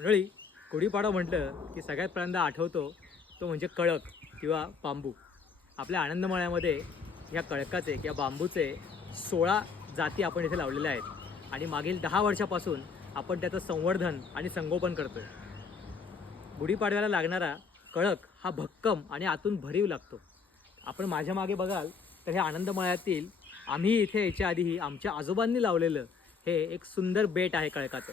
मंडळी, गुढीपाडवा म्हटलं की सगळ्यात पहिल्यांदा आठवतो तो म्हणजे कळक किंवा बांबू. आपल्या आनंदमळ्यामध्ये ह्या कळकाचे किंवा बांबूचे 16 जाती आपण इथे लावलेल्या आहेत आणि मागील 10 वर्षापासून आपण त्याचं संवर्धन आणि संगोपन करतोय. गुढीपाडव्याला लागणारा कळक हा भक्कम आणि आतून भरीव लागतो. आपण माझ्या मागे बघाल तर हे आनंदमळ्यातील आम्ही इथे यायच्या आधीही आमच्या आजोबांनी लावलेलं हे एक सुंदर बेट आहे कळकाचं.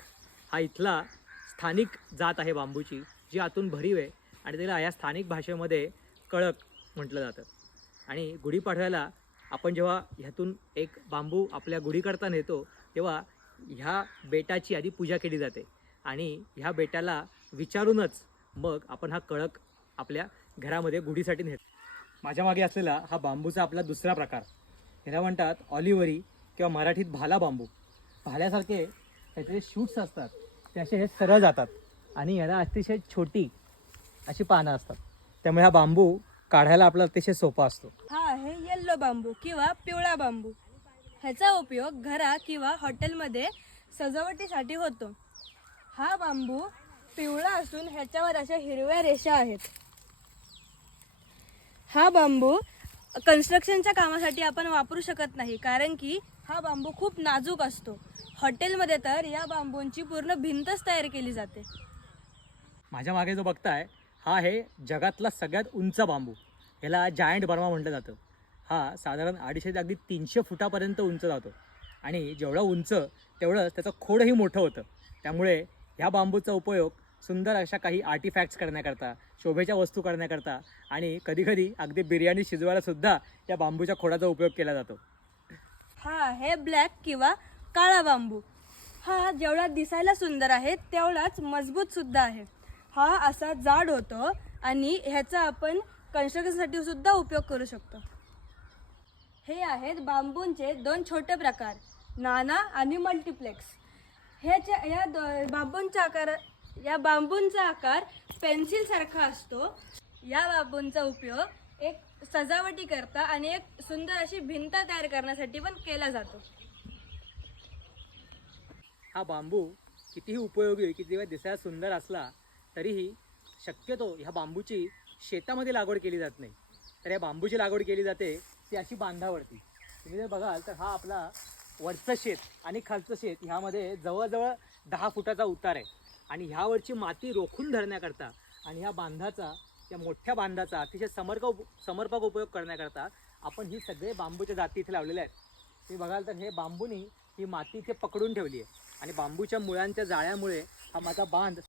हा इथला स्थानिक जात आहे बांबूची, जी आतून भरीव आहे आणि त्याला या स्थानिक भाषेमध्ये कळक म्हटलं जातं. आणि गुढीपाडव्याला आपण जेव्हा ह्यातून एक बांबू आपल्या गुढीकरता नेतो तेव्हा ह्या बेटाची आधी पूजा केली जाते आणि ह्या बेटाला विचारूनच मग आपण हा कळक आपल्या घरामध्ये गुढीसाठी नेतो. माझ्या मागे असलेला हा बांबूचा आपला दुसरा प्रकार, ह्याला म्हणतात ऑलिव्हरी किंवा मराठीत भाला बांबू. भाल्यासारखे त्याचे जे शूट्स असतात ते असे हे सरळ जातात आणि याला अतिशय छोटी अशी पानं असतात, त्यामुळे हा बांबू काढायला आपला अतिशय सोपा असतो. हा आहे येल्लो बांबू किंवा पिवळा बांबू. ह्याचा उपयोग घरा किंवा हॉटेलमध्ये सजावटीसाठी होतो. हा बांबू पिवळा असून ह्याच्यावर अशा हिरव्या रेषा आहेत. हा बांबू कन्स्ट्रक्शनच्या कामासाठी आपण वापरू शकत नाही, कारण की हा बांबू खूप नाजूक असतो. हॉटेलमध्ये तर या बांबूंची पूर्ण भिंतच तयार केली जाते. माझ्या मागे जो बघताय हा आहे जगातला सगळ्यात उंच बांबू. याला जायंट बर्मा म्हटलं जातं. हा साधारण 250 ते अगदी 300 फुटापर्यंत उंच जातो आणि जेवढं उंच तेवढंच त्याचं खोडही मोठं होतं. त्यामुळे ह्या बांबूचा उपयोग सुंदर अशा काही आर्टिफॅक्ट्स करण्याकरता, शोभेच्या वस्तू करण्याकरता आणि कधीकधी अगदी बिर्याणी शिजवायला सुद्धा या बांबूच्या खोडाचा उपयोग केला जातो. हा आहे ब्लॅक किंवा काळा बांबू. हा जेवढा दिसायला सुंदर आहे तेवढाच मजबूत सुद्धा आहे. हा असा जाड होतो आणि ह्याचा आपण कन्स्ट्रक्शनसाठी सुद्धा उपयोग करू शकतो. हे आहेत बांबूंचे 2 छोटे प्रकार, नाना आणि मल्टिप्लेक्स. या बांबूंचा आकार पेन्सिल सारखा असतो. या बांबूंचा उपयोग एक सजावटी करता आणि एक सुंदर अशी भिंत तयार करण्यासाठी पण केला जातो. हा बांबू कितीही उपयोगी, किती दिसायला सुंदर असला तरीही शक्यतो ह्या बांबूची शेतामध्ये लागवड केली जात नाही. तर या बांबूची लागवड केली जाते ती अशी बांधावरती. तुम्ही जर बघाल तर हा आपला वरचं शेत आणि खालचं शेत ह्यामध्ये जवळजवळ 10 फुटाचा उतार आहे आणि ह्यावरची माती रोखून धरण्याकरता आणि ह्या बांधाचा, या मोठ्या बांधाचा अतिशय समर्पक उपयोग करण्याकरता आपण ही सगळे बांबूच्या जाती इथे लावलेल्या आहेत. तुम्ही बघाल तर हे बांबूनी ही माती इथे पकडून ठेवली आहे आणि बांबूच्या मुळांच्या जाळ्यामुळे हा माझा बांध